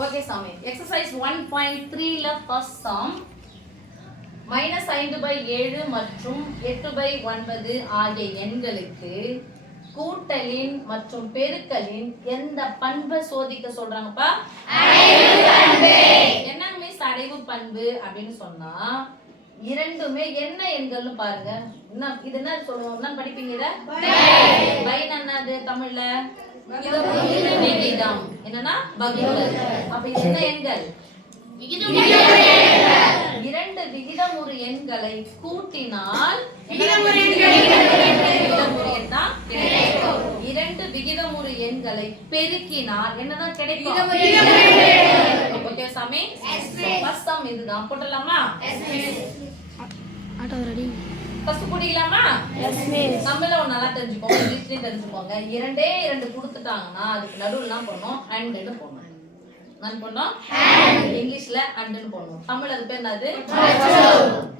Okay, Sami. Exercise 1.3 ல first sum -5/7 மற்றும் 8/9 ஆகிய எண்களுக்கு கூட்டலின் மற்றும் பெருக்கலின் எந்த பண்பை சோதிக்க சொல்றாங்கப்பா? அடைவு பண்பு. என்ன மிஸ் அடைவு பண்பு அப்படின்னு சொன்னா இரண்டுமே என்ன எண்கள்னு பாருங்க. இது என்ன சொல்லுவோம்? என்ன படிப்பீங்க இத? பைனா என்னது தமிழ்ல? விகிதம். என்னன்னா வகுத்தல். அப்ப இது என்ன எண்கள்? இரண்டு விகிதமுறு எண்களை கூட்டினால் இரண்டு விகிதமுறு எண்களை பெருக்கினால் என்னதான் கிடைக்கும்? ஓகே சாமி, ஃபர்ஸ்ட் சம் இதுதான். போடலாமா? Auto ready. ஃபர்ஸ்ட் போடிக்கலாமா? Yes miss. தமிழ்ல ஒரு நல்லா தெரிஞ்சுக்கோங்க, இங்கிலீஷ்லயும் தெரிஞ்சுக்கோங்க. இரண்டே இரண்டு கொடுத்துட்டாங்கன்னா அதுக்கு நடுவுல என்ன பண்ணனும்? அண்ட்னு போடணும். நான் பண்ணோம் இங்கிலீஷ்ல அண்ட்னு போடணும். தமிழ்ல அது பேர் என்னது?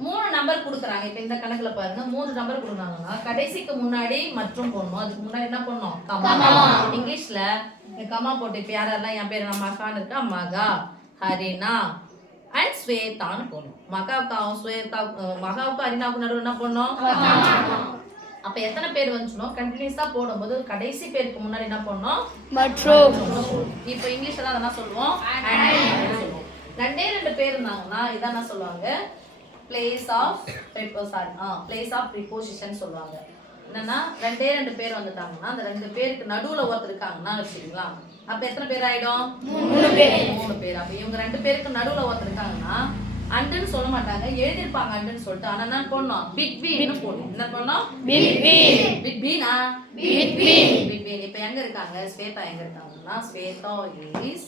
மூணு நம்பர் கொடுக்கறாங்க. இப்போ இந்த கணக்குல பாருங்க, மூணு நம்பர் கொடுக்கறாங்கன்னா கடைசிக்கு முன்னாடி மற்றும் போடணும். அதுக்கு முன்னாடி என்ன பண்ணணும்? கமா. இங்கிலீஷ்ல இந்த கமா போட்டு இப்ப யாரெல்லாம் என் பேர் நம்ம மகான் இருக்கா, மகா, ஹரினா அண்ட் ஸ்வேதான்னு போடணும். மகாவுக்கும் ஹரினாவுக்கும் நடுவுல என்ன பண்ணணும்? அப்ப எத்தனை பேர் வந்துச்சுனோ கண்டினியூஸா போடும்போது கடைசி பேருக்கு முன்னாடி என்ன பண்ணணும்? மற்றும். இப்போ இங்கிலீஷ்ல தான் என்ன சொல்லுவோம்? சொல்லுவோம். ரெண்டே ரெண்டு பேர் இருந்தாங்கன்னா இதான் என்ன சொல்லுவாங்க? பிளேஸ் ஆஃப் ப்ரிபோசிஷன் சொல்லுவாங்க. என்னன்னா ரெண்டே ரெண்டு பேர் வந்துட்டாங்கன்னா அந்த ரெண்டு பேருக்கு நடுவுல ஒருத்தர் இருக்காங்கன்னா வச்சுக்கீங்களா, அப்ப எத்தனை பேர் ஆயிடும்? மூணு பேர். அப்ப இவங்க ரெண்டு பேருக்கு நடுவுல ஒருத்தர் இருக்காங்கன்னா அண்ட்னு சொல்ல மாட்டாங்க, எழுதிருப்பாங்க அண்ட்னு சொல்லிட்டு. ஆனா என்ன பண்ணணும்? பிட்வீன் போடணும். என்ன பண்ணணும்? பிட்வீனா? பிட்வீன். இப்ப எங்க இருக்காங்க? ஸ்வேதா எங்க இருக்காங்கன்னா Swetha is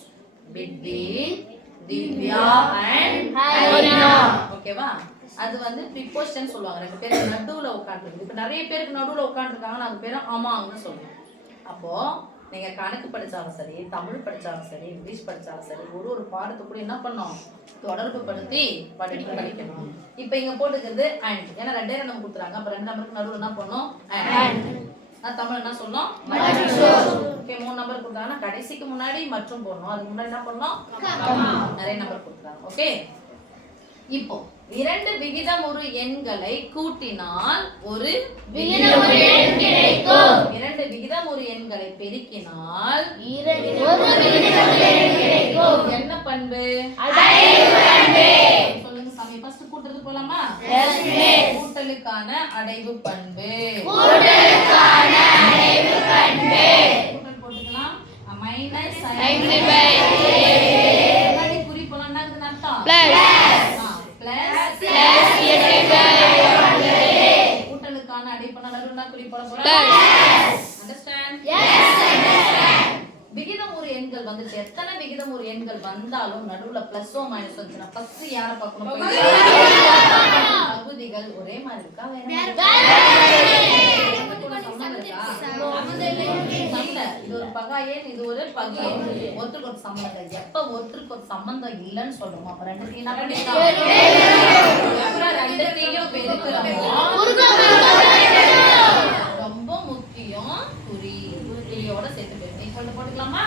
between Divya and Harina. ஓகேவா? அது வந்து ப்ரிபோசிஷன் சொல்லுவாங்க. ரெண்டு பேருக்கு நடுவுல உட்கார்ந்துருக்கு. இப்ப நிறைய பேருக்கு நடுவுல உட்கார்ந்துருக்காங்கன்னா அது பேரு ஆமாங்கன்னு சொல்லுவாங்க. அப்போ நீங்க கணக்கு படிச்சாலும் சரி, தமிழ் படிச்சாலும் சரி, இங்கிலீஷ் படிச்சாலும் சரி, ஒரு பாடத்தை கூட என்ன பண்ணணும்? தொடர்பு படுத்தி படிக்கணும். இப்ப இங்க போட்டுக்கிறது அண்ட். ஏன்னா ரெண்டே ரெண்டு நம்பர் கொடுத்துறாங்க. அப்ப ரெண்டு நம்பருக்கு நடுவுல என்ன பண்ணணும்? அண்ட். நான் தமிழ் என்ன சொல்லணும்? ஓகே, மூணு நம்பர் கொடுத்தாங்கன்னா கடைசிக்கு முன்னாடி மற்றும் போடணும். அதுக்கு முன்னாடி என்ன பண்ணணும்? நிறைய நம்பர் கொடுத்துறாங்க. ஓகே, இப்போ இரண்டு விகிதமுறு எண்களை கூட்டினால் ஒரு விகிதமுறு எண் கிடைக்கும். இரண்டு விகிதமுறு எண்களை பெருக்கினால் ஒரு விகிதமுறு எண் கிடைக்கும். என்ன பண்பு? அடைவு பண்பு. சொல்லுங்க சாமி. ஃபர்ஸ்ட் கூட்டலுக்கு போலாமா? Yes miss. கூட்டலுக்கான அடைவு பண்பு. கூட்டலுக்கான அடைவு பண்பு. கூட்டல் போட்டுக்கலாம். -5/7 என்னடி குறி போலாம்னா அதுக்கு அர்த்தம் கூட்டலுக்கான அடைப்பணம் குறி போட போறோம். அண்டர்ஸ்டாண்ட்? விகிதமுறு எண்கள் வந்துச்சு. எத்தனை விகிதமுறு எண்கள் வந்தாலும் நடுவுல பிளஸ் ஓ மைனஸ் வந்துச்சுன்னா ஃபர்ஸ்ட் யார பார்க்கணும்? பகுதிகள் ஒரே மாதிரி இருக்கா? இது ஒரு பகாயன், இது ஒரு பகையன். ஒருத்தருக்கு ஒரு சம்பந்தம். எப்ப ஒருத்தருக்கு ஒரு சம்பந்தம் இல்லைன்னு சொல்றோம் அப்ப ரெண்டுத்தையும் என்ன பண்ணிக்கலாம்? ரெண்டுத்தையும் பெருக்கிறோமோ ரொம்ப முக்கியம் குறியோட சேர்த்து பெருக்கி சொல்லிட்டு போட்டுக்கலாமா?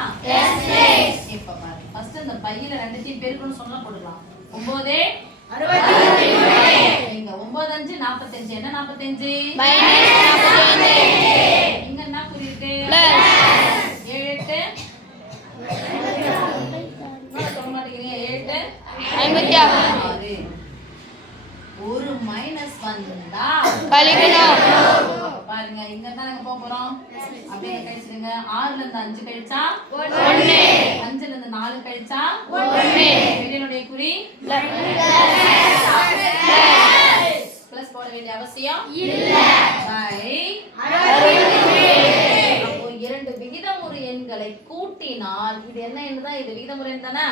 இப்ப பாருங்க, ஃபர்ஸ்ட் இந்த பையில ரெண்டுத்தையும் பெருக்கணும்னு சொன்னா போட்டுக்கலாம். 9 இங்க 9 5 45. என்ன 45? இங்க என்ன குறி இருக்கு? 7 8 சொல்ல மாட்டேங்கிறீங்க. 7 56. ஒரு மைனஸ் வந்தா கழிக்கணும். பாருங்க, இங்க தான் நாங்க போக போறோம். அப்படியே கழிச்சிடுங்க. 6ல இருந்து 5 கழிச்சா 1, 5ல இருந்து 4 கழிச்சா 1. வெளியினுடைய குறி பிளஸ் போட வேண்டிய அவசியம் இல்ல. அப்போ இரண்டு விகிதமுறு எண்களை கூட்டினால் இது என்ன எண்ணுதான்? இது விகிதமுறு எண் தானே?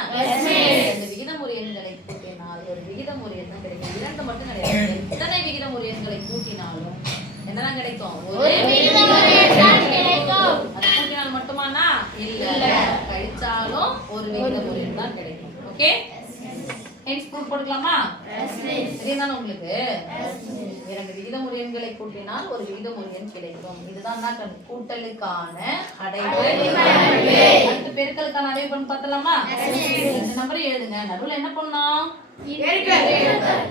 இந்த விகிதமுறு எண்களை கூட்டினால் ஒரு விகிதமுறு எண் தான் கிடைக்கும். இரண்டு மட்டும் கிடையாது. எத்தனை விகிதமுறு எண்களை கூட்டினாலும் என்னதான் கிடைக்கும்? ஒரு விகிதமுறு எண் தான் கிடைக்கும். அது கூட்டினால் மட்டுமானா? இல்ல, கழிச்சாலும் ஒரு விகிதமுறு எண் தான் கிடைக்கும். ஓகே, ஹென்ஸ் ப்ரூஃப் போட்டுக்கலாமா? Yes miss. இதுதானே உங்களுக்கு? இரண்டு விகிதமுறு எண்களை கூட்டினால் ஒரு விகிதமுறு எண் கிடைக்கும். இதுதான் கூட்டலுக்கான அடைவு. பெருக்கலுக்கான அடைவு பண்ணி பார்த்தலாமா? இந்த நம்பரை எழுதுங்க. நடுவுல என்ன பண்ணணும்?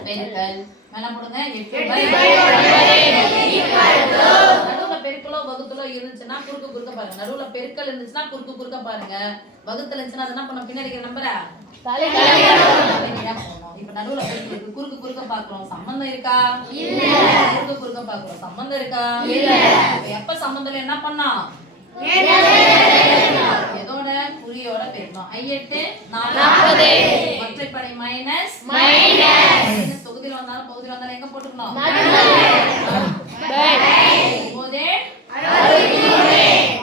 பெருக்கல். என்ன போடுங்க? நடுவுல பெருக்கலோ வகுத்தலோ இருந்துச்சுன்னா குறுக்க பாருங்க. நடுவுல பெருக்கல் இருந்துச்சுன்னா குறுக்க பாருங்க. வகுத்தல் இருந்துச்சுன்னா அது என்ன பண்ணணும்? பின்னாடி இருக்கிற நம்பரை இப்ப நடுவுல குறுக்க பாக்குறோம். சம்பந்தம் இருக்கா? இல்ல. குறுக்க பாக்குறோம். சம்பந்தம் இருக்கா? இல்ல. எப்ப சம்பந்தம் என்ன பண்ணா? எதோட? குறியோட பெருக்கணும். 8 40 ஒற்றைப்படை மைனஸ் தொகுதியில வந்தாலும் பகுதியில வந்தாலும் எங்க போட்டுக்கணும்?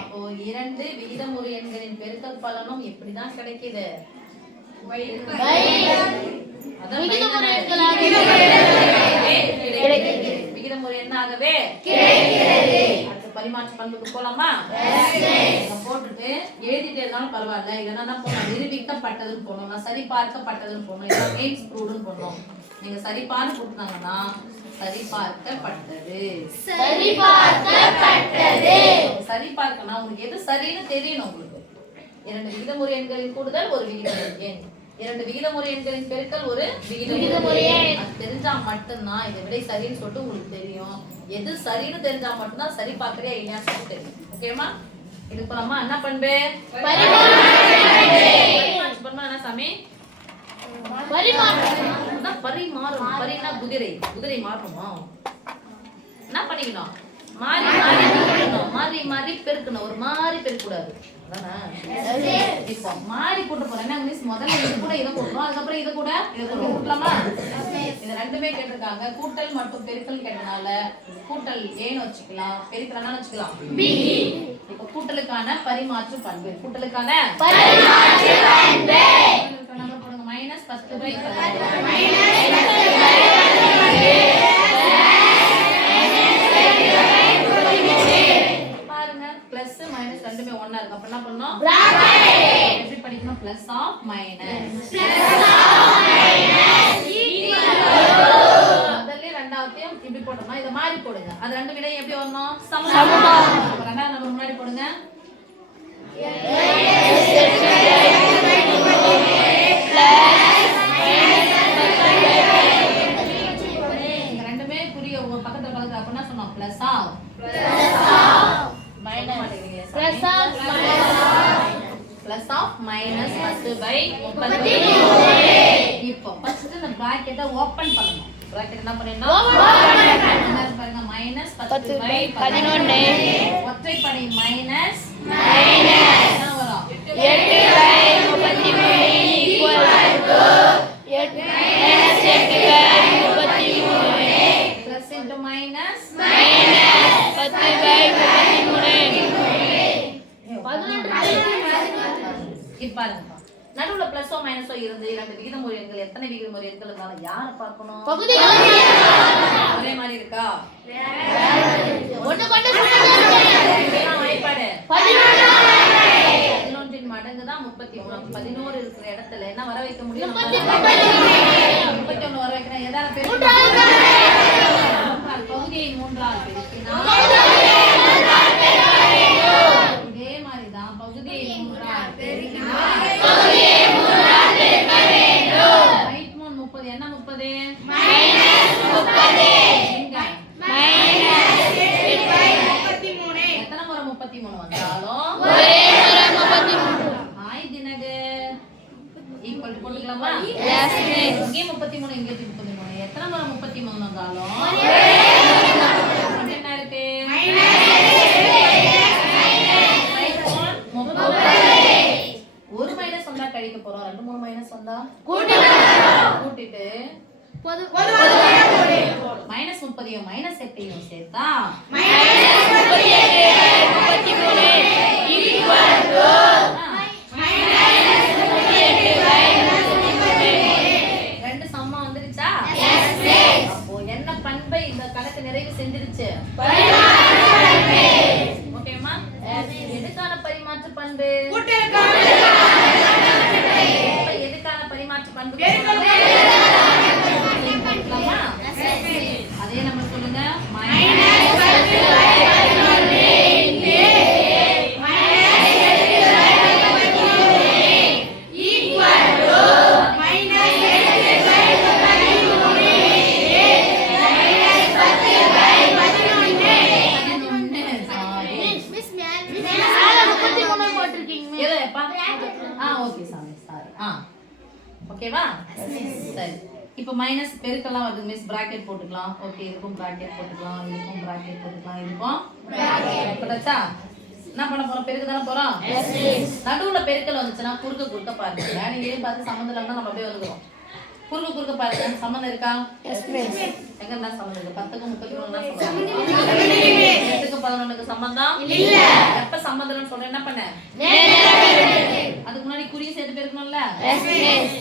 அப்போ இரண்டு விகிதமுறு எண்களின் பெருக்கல் பலனும் எப்படிதான் கிடைக்குது? விகிதமுறு எண்ணாகவே அடுத்த பரிமாற்ற பண்புக்கு போலாமா? போட்டுட்டு எழுதிட்டு இருந்தாலும் பரவாயில்ல. இல்லைன்னா போனோம் நிரூபிக்கப்பட்டதுன்னு போனோம், சரி பார்க்கப்பட்டதுன்னு போனோம், இல்லை மெயின்ஸ் ப்ரூவ்டுன்னு போனோம். நீங்க சரி பார்த்து கொடுத்தாங்கன்னா சரி பார்க்கப்பட்டது. சரி பார்க்கணும். உங்களுக்கு எது சரின்னு தெரியணும். உங்களுக்கு இரண்டு விகிதமுறு எண்களின் கூடுதல் ஒரு விகிதமுறு எண், இரண்டு விகிதமுறு எண்களின் பெருக்கல் ஒரு விகிதமுறு எண். அது தெரிஞ்சா மட்டும்தான் இதை விட சரின்னு சொல்லிட்டு உங்களுக்கு தெரியும். எது சரின்னு தெரிஞ்சா மட்டும்தான் சரி பார்க்கறியா இல்லையா சொல்லிட்டு தெரியும். ஓகேமா? இது போலாமா? என்ன பண்பு? பண்பா என்ன சாமி? பரிமாறும். பரினா குதிரை மாறணுமா? என்ன பண்ணிக்கணும்? மாறி பெருக்கணும். ஒரு மாறி பெருக்க கூடாது. இப்போ மாறி கூட்ட போறேன். முதல்ல இது கூட இதை கூட்டணும், அதுக்கப்புறம் இதை கூட கூட்டலாமா? இது ரெண்டுமே கேட்டிருக்காங்க. கூட்டல் மற்றும் பெருக்கல் கேட்டனால கூட்டல் ஏன்னு வச்சுக்கலாம், பெருக்கல் வச்சுக்கலாம். இப்போ கூட்டலுக்கான பரிமாற்று பண்பு. கூட்டலுக்கான நம்பர் போடுங்க. -10/10 பாருங்க. பிளஸ் மைனஸ் ரெண்டுமே ஒண்ணா இருக்கு. அப்ப என்ன பண்ணணும்? எப்படி படிக்கணும்? Plus of minus. முதல்ல ரெண்டாவதையும் இப்படி போட்டோம்னா இதை மாறி போடுங்க. அது ரெண்டு விடையும் எப்படி வரணும்? சமமா. ரெண்டாவது நம்பர் முன்னாடி போடுங்க. ரெண்டுமே புரிய பக்கத்துல அப்படின்னா சொன்னோம். Plus of minus 10/33. இப்போ ஃபர்ஸ்ட் இந்த பிராக்கெட்டை ஓபன் பண்ணனும். பிராக்கெட் என்ன பண்ணனும்? ஓபன் பாருங்க. -10/11 ஒற்றைப்படை மைனஸ் என்ன வரும்? 8/33 பிளஸ் இன்டு மைனஸ் 10/33. பாருங்க, நடுவுல பிளஸோ மைனஸோ இருந்து இரண்டு விகிதமுறு எண்கள் எத்தனை விகிதமுறு எண்கள் இருந்தாலும் யாரை பார்க்கணும்? ஒரே மாதிரி இருக்கா? வாய்ப்பாடு 11 மடங்கு தான் 33. 11 இருக்கிற இடத்துல என்ன வர வைக்க முடியும்? 31 வர வைக்கிறேன். எதால பெருக்கினால் பகுதியை 3ஆல் பெருக்கினால் இதே மாதிரி தான் பகுதியை 3ஆல் பெருக்கினால் 30 என்ன 30? எத்தனை முறை 33 வந்தாலும் ஹாய் தினகு ஈக்குவல் போட்டுக்கலாமா? இங்கே 33 இங்கே 33. எத்தனை முறை 33 வந்தாலும் என்ன இருக்கு? ஒரு மைனஸ் வந்தா கழிக்க போறோம். 2 3 மைனஸ் வந்தா கூட்டிட்டு -30 -8 சேர்த்தா ரெண்டு சமமா வந்துருச்சா? அப்போ என்ன பண்பை இந்த கணக்கு நிறைவு செஞ்சிருச்சு? ஓகேமா? எதுக்கான பரிமாற்று பண்பு? எதுக்கான பரிமாற்று பண்பு? அதே நம்ம சொல்லுங்க. சாரி. ஓகேவா? சரி. இப்போ மைனஸ் பெருக்கெல்லாம் வருது மிஸ், பிராக்கெட் போட்டுக்கலாம். ஓகே, இதுக்கும் பிராக்கெட் போட்டுக்கலாம், இதுக்கும் பிராக்கெட் போட்டுக்கலாம், இதுக்கும் பிராக்கெட் போட்டாச்சா? என்ன பண்ண போறோம்? பெருக்க தானே போறோம். நடுவுல பெருக்கல் வந்துச்சுன்னா குறுக்க பாருங்க. நீங்க ஏன் பார்த்து சம்மந்தம் இல்லாம நம்ம அப்படியே வந்துடும். குறுக்க பாருங்க. சம்மந்தம் இருக்கா? எங்க என்ன சம்மந்தம் இருக்கு? 10க்கும் 31 8க்கும் 11க்கு சம்மந்தம் இல்ல. எப்ப சம்மந்தம்னு சொல்றேன் என்ன பண்ண? அதுக்கு முன்னாடி குறிய சேர்த்து பெருக்கணும்ல.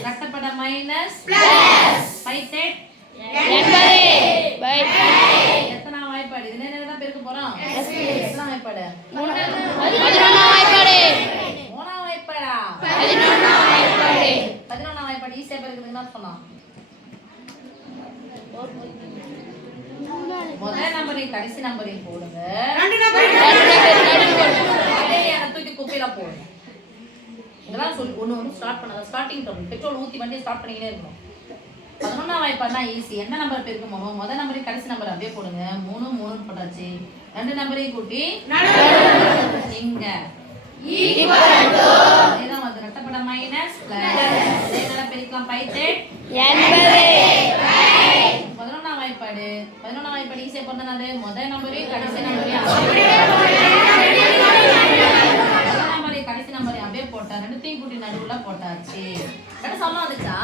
ரெட்டப்படை மைனஸ் பிளஸ் பைத்தேட் எத்தனை வாய்ப்பாடு? இது என்னதான் பெருக்க போறோம்? எத்தனை வாய்ப்பாடு? 11 வாய்ப்பாடு. 3 வாய்ப்பாடா? 11 வாய்ப்பாடு. ஈஸியா பெருக்குதுன்னு என்ன சொன்னோம்? முதல் நம்பரையும் கடைசி நம்பரையும் போடுங்க. தூக்கி குப்பையில போடுங்க. இதெல்லாம் சொல்லி ஒண்ணு ஸ்டார்ட் பண்ணாத. Starting trouble. பெட்ரோல் ஊத்தி வண்டியை ஸ்டார்ட் பண்ணிக்கிட்டே இருக்கணும். 11 வாய்ப்பாடுனா ஈஸி. என்ன நம்பர் பெருக்குமோ முதல் நம்பரையும் கடைசி நம்பர் அப்படியே போடுங்க. 3 3 போட்டாச்சு. 2 நம்பரையும் கூட்டி இங்க இதேதான் வந்து ரெட்டப்படை மைனஸ் பிளஸ். இதனால பெருக்கலாம் பைத்தேட் 11 வாய்ப்பாடு. 11 வாய்ப்பாடு ஈஸியா பண்ணனால முதல் நம்பரையும் கடைசி நம்பரையும் கடைசி நம்பரையும் அப்படியே போட்டா. ரெண்டுத்தையும் கூட்டி நடுவுல போட்டாச்சு. சமம் வந்துச்சா?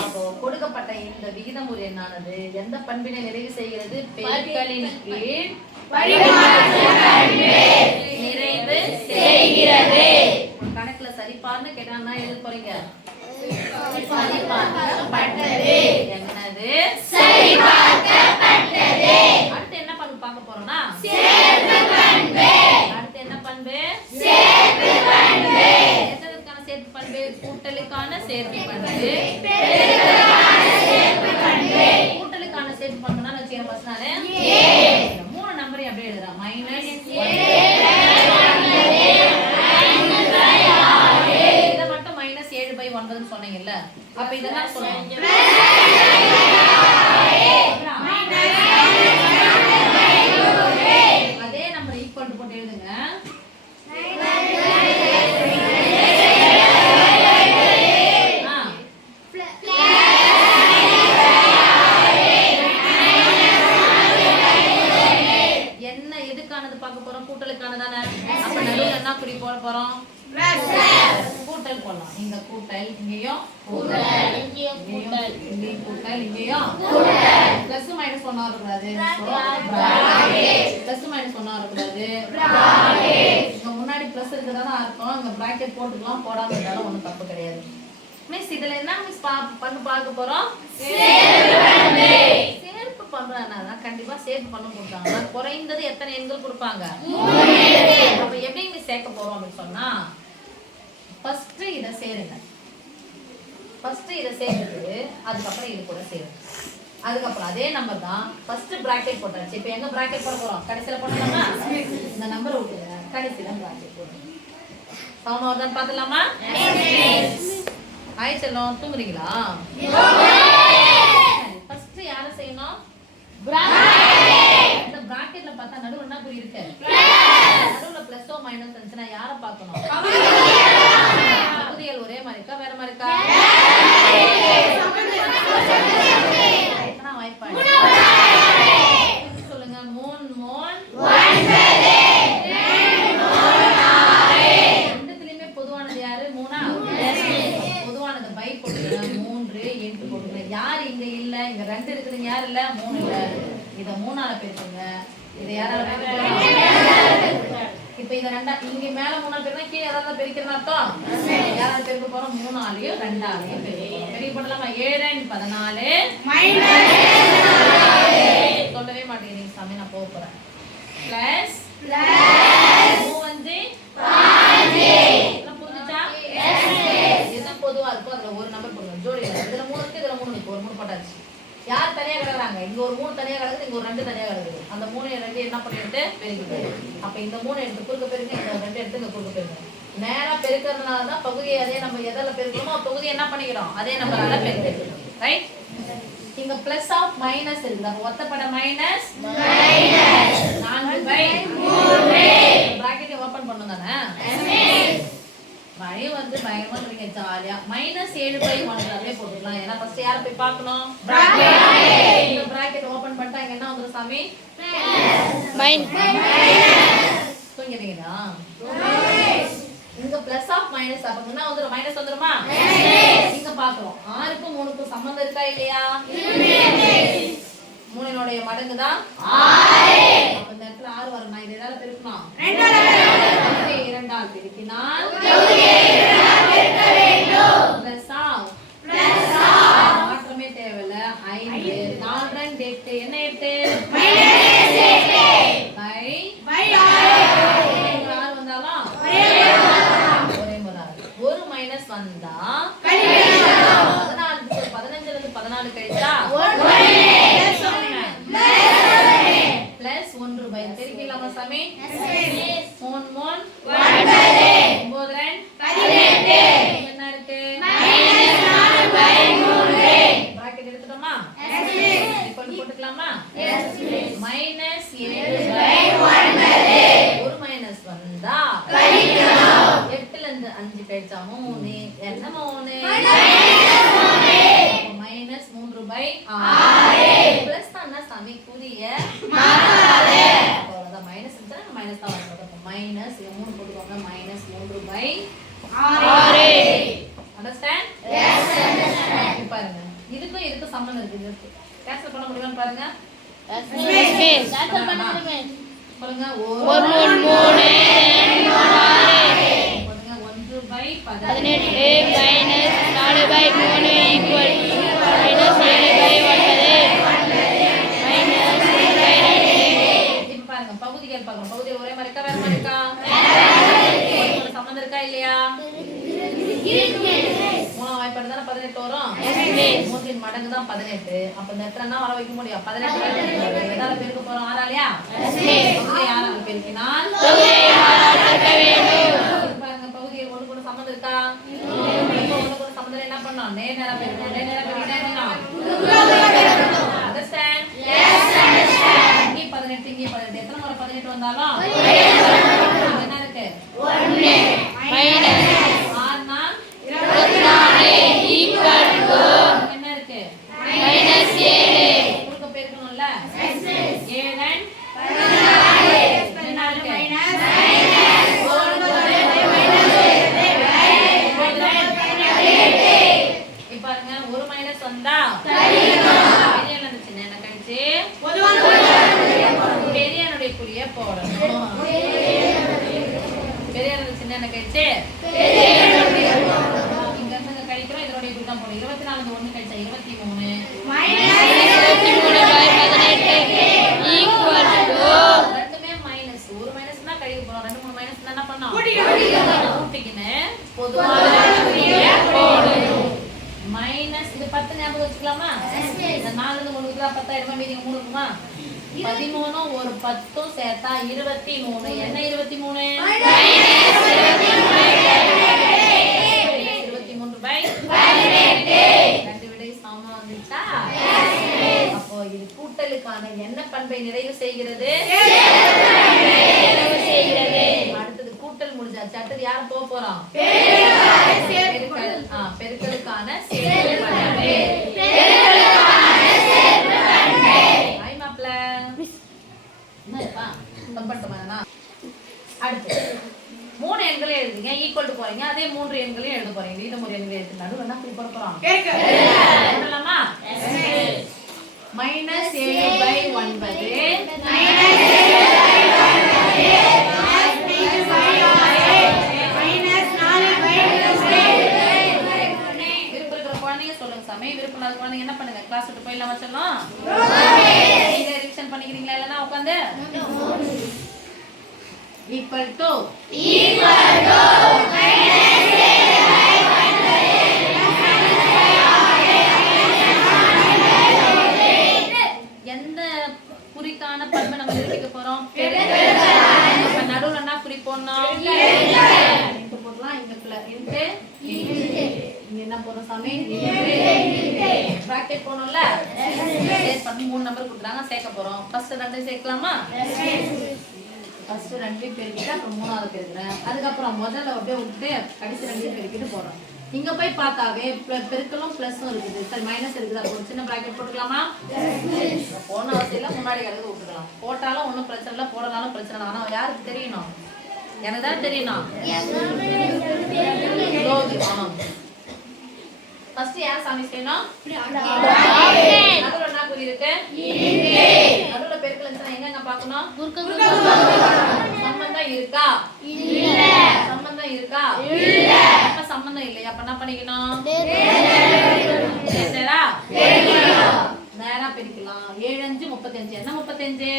அப்போ கொடுக்கப்பட்ட இந்த விகிதமுறை என்னானது எந்த பண்பினை நிறைவு செய்கிறது? பெருக்கலின் கீழ் நிறைவு செய்கிறது. கணக்குல சரிபார்னு கேட்டாங்கன்னா எழுத போறீங்க. சரிபார்க்கப்பட்டது. என்னது? சரிபார்க்கப்பட்டது. அடுத்து என்ன பண்பு பார்க்க போறோம்னா சேர்ப்பு பண்பு. அடுத்து என்ன பண்பு? சேர்ப்பு பண்பு. எதற்கான சேர்ப்பு பண்பு? கூட்டலுக்கான சேர்ப்பு பண்பு. கூட்டலுக்கான சேர்ப்பு பண்புனா வச்சுக்கோங்க. ஃபர்ஸ்ட் நானே 3 நம்பரையும் அப்படியே எழுதுறேன். மைனஸ் இதை மட்டும் மைனஸ் 7/9 சொன்னீங்கல்ல. அப்ப இதெல்லாம் சொல்லுங்க. அதே நம்பர் ஈக்குவல் போட்டு எழுதுங்க. என்ன எதுக்கானது பார்க்க போறோம்? கூட்டலுக்கானதானே. அப்ப நடுவுல என்ன குறி போட போறோம்? கூட்டல் போடலாம். இந்த கூட்டல் இங்கேயும் கூட்டல், இங்கேயும் கூட்டல், இங்கேயும் கூட்டல், இங்கேயும் கூட்டல். பிளஸ் மைனஸ் ஒண்ணா வரக்கூடாது. பிளஸ் மைனஸ் ஒண்ணா வரக்கூடாது. இங்க முன்னாடி பிளஸ் இருக்கிறதா அர்த்தம். இங்க பிராக்கெட் போட்டுக்கலாம். போடாம இருந்தாலும் ஒண்ணும் தப்பு கிடையாது. மிஸ் இதுல என்ன மிஸ் பண்ணு பார்க்க போறோம்? சேர்ப்பு பண்றதுனால கண்டிப்பா சேர்ப்பு பண்ண கொடுத்தாங்க. குறைந்தது எத்தனை எண்கள் கொடுப்பாங்க? 3. அப்ப எப்படி இங்க சேர்க்க போறோம் அப்படின்னு சொன்னா ஃபர்ஸ்ட் இத சேருங்க. ஃபர்ஸ்ட் இத சேர்த்துட்டு அதுக்கப்புறம் இது கூட சேருங்க. அதுக்கப்புறம் அதே நம்பர் தான். ஃபர்ஸ்ட் பிராக்கெட் போட்டாச்சு. இப்போ எங்க பிராக்கெட் போட போறோம்? கடைசில போடலாமா? இந்த நம்பரை விட்டுங்க. கடைசில பிராக்கெட் போடுங்க. சமமா வருதான்னு பார்த்துலாமா? ஹாய் செல்லம், தூங்குறீங்களா? ஃபர்ஸ்ட் யார செய்யணும்? பிராக்கெட். இந்த பிராக்கெட்ல பார்த்தா நடுவுல என்ன குறி இருக்கு? நடுவுல பிளஸோ மைனஸ் இருந்துச்சுன்னா யாரை பார்க்கணும்? பகுதிகள் ஒரே மாதிரி இருக்கா வேற மாதிரி இருக்கா? எத்தனை வாய்ப்பாடு சொல்லுங்க? 3 3 ரெண்டுத்துலயுமே பொதுவானது யாரு? 3ஆ? பொதுவானது பை போட்டுங்க. 3 8 போட்டுங்க. யார் இங்க இல்ல? இங்க 2 இருக்குது. யார் இல்ல? 3 இல்ல. இத 3ஆல பெருக்குங்க. இத யாரால பெருக்குங்க? இப்போ இத ரெண்டா இங்க மேல 3ஆல பெருக்குனா கீழ யாரால பெருக்குறன்னு அர்த்தம்? யாரால பெருக்க போறோம்? 3ஆலயும் 2ஆலயும் பெருக்குறோம். பெருக்கி போடலாமா? 7 14 சொல்லவே மாட்டேங்கிறீங்க சாமி. நான் போக போறேன். பிளஸ் 5 எல்லாம் புரிஞ்சுச்சா? எது பொதுவா இருக்கோ அதுல ஒரு நம்பர் போடுங்க. ஜோடி இதுல 3 இருக்கு, இதுல 3 இருக்கு. ஒரு 3 போட்டாச்சு. யார் தனியா கிடக்குறாங்க? இங்க ஒரு 3 தனியா கிடக்குது, இங்க ஒரு 2 தனியா கிடக்குது. அந்த 3 2 என்ன பண்ணிட்டு பெருக்கிட்டு அப்ப இந்த 3 எடுத்து குறுக்க பெருங்க, இந்த 2 எடுத்து இங்க குறுக்க பெருங்க. நேரா பெருக்கிறதுனால தான் பகுதியை அதே நம்ம எதால பெருக்கிறோமோ பகுதியை என்ன பண்ணிக்கிறோம்? அதே நம்பரால பெருக்கிறோம். ரைட்? இங்க பிளஸ் ஆஃப் மைனஸ் இருக்குது. அப்ப ஒத்தப்பட மைனஸ் 4/3 பிராக்கெட் ஓபன் பண்ணனும் தானே? மழை வந்து பயங்கரமா இருக்கீங்க ஜாலியா. -7/1 அப்படியே போட்டுக்கலாம். ஏன்னா ஃபர்ஸ்ட் யாரை போய் பார்க்கணும்? இந்த பிராக்கெட் ஓபன் பண்ணிட்டா இங்க என்ன வந்துரும் சாமி? தூங்கிட்டீங்களா? இங்க பிளஸ் ஆஃப் மைனஸ் அப்ப என்ன வந்துரும்? மைனஸ் வந்துருமா? இங்க பாக்குறோம் 6க்கும் 3க்கும் சம்பந்தம் இருக்கா இல்லையா? 3னுடைய மடங்கு தான் 6. அப்ப இந்த இடத்துல 6 வரும். நான் இத எதால பெருக்கணும்? 2 ஆல் பெருக்கினால் பிளஸ் ஆஃப் மாற்றமே தேவையில்ல 5 4 2 8 என்ன 8 பை 6 வந்தாலும் ஒரே முறை ஒரு மைனஸ் வந்தா கழிக்கணும் 15 இருந்து 14 கழிச்சா பிளஸ் 1/. தெரியுங்களா சாமி? 3 3 9 என்ன இருக்கு? பிராக்கெட் எடுத்துட்டோமா? இப்போ போட்டுக்கலாமா? -7/9 ஒரு மைனஸ் வந்தா கழிக்கணும் 8ல இருந்து 5 கழிச்சா 3 என்ன 3 -3/6 பிளஸ் தான் சாமி புரிய மாறாதே. அவ்வளவுதான் மைனஸ் இருந்தா மைனஸ் தான் வரணும். மைனஸ் 3 போட்டுக்கோங்க -3/6. அண்டர்ஸ்டாண்ட்? Yes understand. பாருங்க இதுக்கும் இதுக்கும் சம்பந்தம் இருக்கு. கேன்சல் பண்ண முடியுமான்னு பாருங்க. கேன்சல் பண்ண முடியுமே? சொல்லுங்க 1 3 சொல்லுங்க 1/18 -4/3 பகுதி ஒரே மாதிரி இருக்கா வேற மாதிரி இருக்கா? சம்பந்தம் இருக்கா இல்லையா? மூணாம் வாய்ப்பாடு தானே 18 வரும். 3 மடங்கு தான் 18. அப்ப இந்த இடத்துல என்ன வர வைக்க முடியும்? 18 எதால பெருக்க போறோம்? 6ஆலயா? யாரால பெருக்கினால் பாருங்க பகுதியை ஒண்ணு கூட சம்பந்தம் இருக்கா? ஒண்ணு கூட சம்பந்தம் என்ன பண்ணோம்? நேரா பெருக்கணும். நேரா பெருக்கினா என்ன? அண்டர்ஸ்டாண்ட்? Yes understand. இங்க 18 இங்க 18 எத்தனை முறை 18 வந்தாலும் என்ன இருக்கு? 1 மைனஸ் 6னா 24 ஈக்குவல் டு என்ன இருக்கு? -7 குறுக்க பெருக்கணும்ல 7 and 14 என்ன இருக்கு? இப்ப பாருங்க ஒரு மைனஸ் வந்தா பெரியல இருந்து சின்ன கழிச்சு பெரியனுடைய குறிய போடணும். பெரியல இருந்து சின்ன கழிச்சு இங்க இருந்து கழிக்கிறோம். இதனுடைய குறி தான் போடணும். 24 இருந்து 1 கழிச்சா 23 ஈக்குவல் டு ரெண்டுமே மைனஸ். ஒரு மைனஸ் தான் கழிக்க போறோம். 2 3 மைனஸ் என்ன பண்ணோம்? கூட்டிக்கினே பொதுவான குறிய போடணும். மைனஸ் இது 10 ஞாபகம் வச்சுக்கலாமா? இந்த 4 இருந்து 3 க்கு 10 ஆயிடுமா? மீதி 3 இருக்குமா? 13 ஒரு 10 சேர்த்தா 23 என்ன 23 ரெண்டு விடை சமமா வந்துச்சா? அப்போ இது கூட்டலுக்கான என்ன பண்பை நிறைவு செய்கிறது? அடுத்தது கூட்டல் முடிஞ்சாச்சு. அடுத்தது யார் போக போறோம்? பெருக்கலுக்கான சேர்ப்பு பண்பு. அடுத்து 3 எண்களை எழுதுங்க. ஈக்குவல் டு போறீங்க. அதே 3 எண்களையும் எழுத போறீங்க. இந்த 3 எண்களை எழுது. நடுவுல என்ன குறி போட போறோம்? போடலாமா? -7/9 சாமி. விருப்பம் இல்லாத குழந்தைங்க என்ன பண்ணுங்க? கிளாஸ் விட்டு போயிடலாமா? சொல்லலாம் நீங்க ரிவிஷன் பண்ணிக்கிறீங்களா? இல்லைன்னா உட்காந்து ஈக்குவல் டு எந்த குறிக்கான பண்பை நம்ம நிரூபிக்க போறோம்? நடுவுல என்ன குறி போடணும்? போடலாம். இங்க என்ன போறோம் சாமி? பிராக்கெட் போடணும்ல. சேர்த்து 3 நம்பர் கொடுக்குறாங்க சேர்க்க போறோம். ஃபர்ஸ்ட் 2 சேர்க்கலாமா? ஃபர்ஸ்ட் 2 பெருக்கிட்டு அப்புறம் 3வது பெருக்குறேன். அதுக்கப்புறம் முதல்ல அப்படியே விட்டு கடைசி 2 பெருக்கிட்டு போடுறோம். இங்க போய் பார்த்தாவே பெருக்கலும் பிளஸும் இருக்குது. சரி மைனஸ் இருக்குது. அப்போ ஒரு சின்ன பிராக்கெட் போட்டுக்கலாமா? போன அவசியம் இல்லை, முன்னாடி கிடக்கு விட்டுக்கலாம். போட்டாலும் ஒன்றும் பிரச்சனை இல்லை, போடலாலும் பிரச்சனை இல்லை. ஆனால் யாருக்கு தெரியணும்? எனக்கு தான் தெரியணும். ஃபர்ஸ்ட் யார் சாமி செய்யணும்? நடுவுல என்ன குறி இருக்கு? நடுவுல பெருக்கல் இருந்துச்சுன்னா எங்க பார்க்கணும்? சம்பந்தம் இருக்கா? இல்ல. சம்பந்தம் இருக்கா? இல்ல. அப்ப சம்பந்தம் இல்லையா? அப்ப என்ன பண்ணிக்கணும்? நேரா பிரிக்கலாம். 7 5 35. என்ன 35?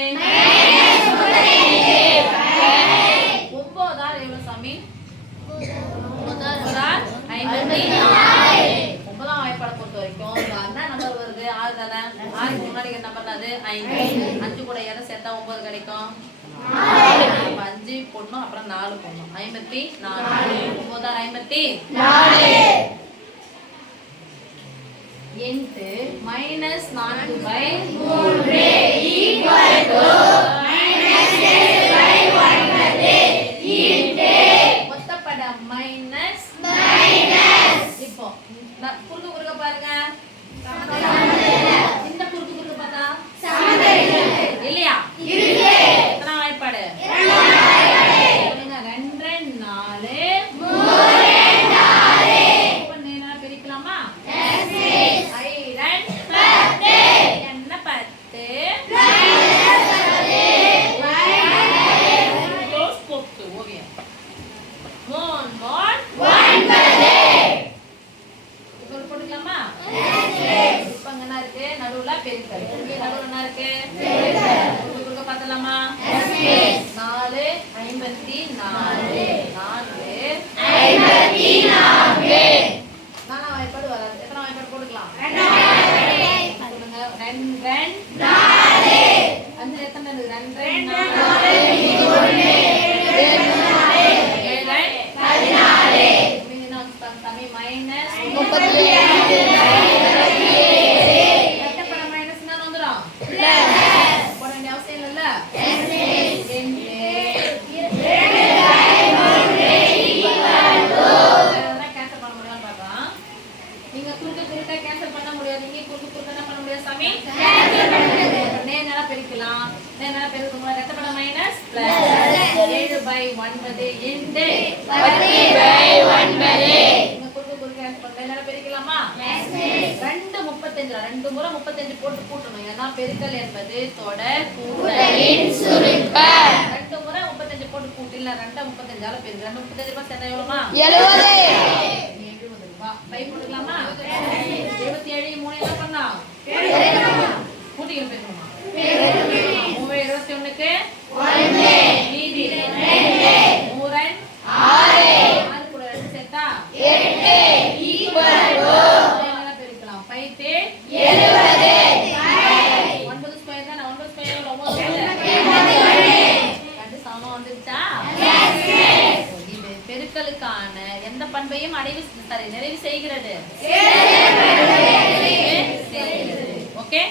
9 எவ்வளவு சாமி? 9ஆம் வாய்ப்பாடை பொறுத்த வரைக்கும் என்ன நம்பர் வருது? 6 தானே. 6க்கு முன்னாடி என்ன நம்பர்? அது 5. 5 கூட எதை சேர்த்தா 9 கிடைக்கும்? 5 போடணும், அப்புறம் 4 போடணும். 54. 9 54 இன்ட்டு -4/3 ஈக்குவல் டு ஒத்தப்படம் மைனஸ். இப்போ குறுக்கு குறுக்க பாருங்க. இந்த குறுக்கு குறுக்க பார்த்தா இல்லையா? எத்தனாம் வாய்ப்பாடு? 2 2 4 பிரிக்கலாமா? என்ன 10 ஓவியம் 3 போட்டுக்கலாமா? இப்ப என்ன இருக்கு? நடுவுல பெருக்கல். நடுவுல என்ன இருக்கு? குறுக்க பார்த்தலாமா? 4 54 4 வாய்ப்பாடு வராது. எத்தனை வாய்ப்பாடு போட்டுக்கலாம்? 2 2 4 5 எத்தனை இருக்கு? 2 சாமி மைனஸ் 37. எத்தப்படம் மைனஸ் தான் வந்துடும். போட வேண்டிய அவசியம் இல்லைல்ல. கேன்சல் பண்ண முடியாதுன்னு பார்க்கலாம். நீங்க குறுக்க குறுக்க கேன்சல் பண்ண முடியாது. நீங்க குறுக்க குறுக்க என்ன பண்ண முடியாது சாமி? நேரா பெருக்கலாம். நேரா பெருக்கும் எத்தப்படம் மைனஸ் 7/9 இன்டு 10/9. பெருக்கலாமா? 2 35. 2 முறை 35 போட்டு கூட்டணும். ஏன்னா பெருக்கல் என்பது தொடர் கூட்டலின் சுருக்கம். 2 முறை 35 போட்டு கூட்டல 2 35ஆல பெருக்கு. 2 35 சேர்த்தா எவ்வளவுமா? 70 ரூபாய். பை போட்டுக்கலாமா? 77 3 என்ன பண்ணலாம்? கூட்டிங்க பெருக்கணுமா? 21க்கு 1 மீதி 2 3 6 கூட 2 சேர்த்தா 8 ஈக்குவல் டு என்ன பெருக்கலாம்? 5 70. 9 ஸ்கொயர் தான. 9 ஸ்கொயர் எவ்வளவு? 2 சமம் வந்துச்சா? இது பெருக்கலுக்கான எந்த பண்பையும் நிறைவு செய்கிறது. ஓகே.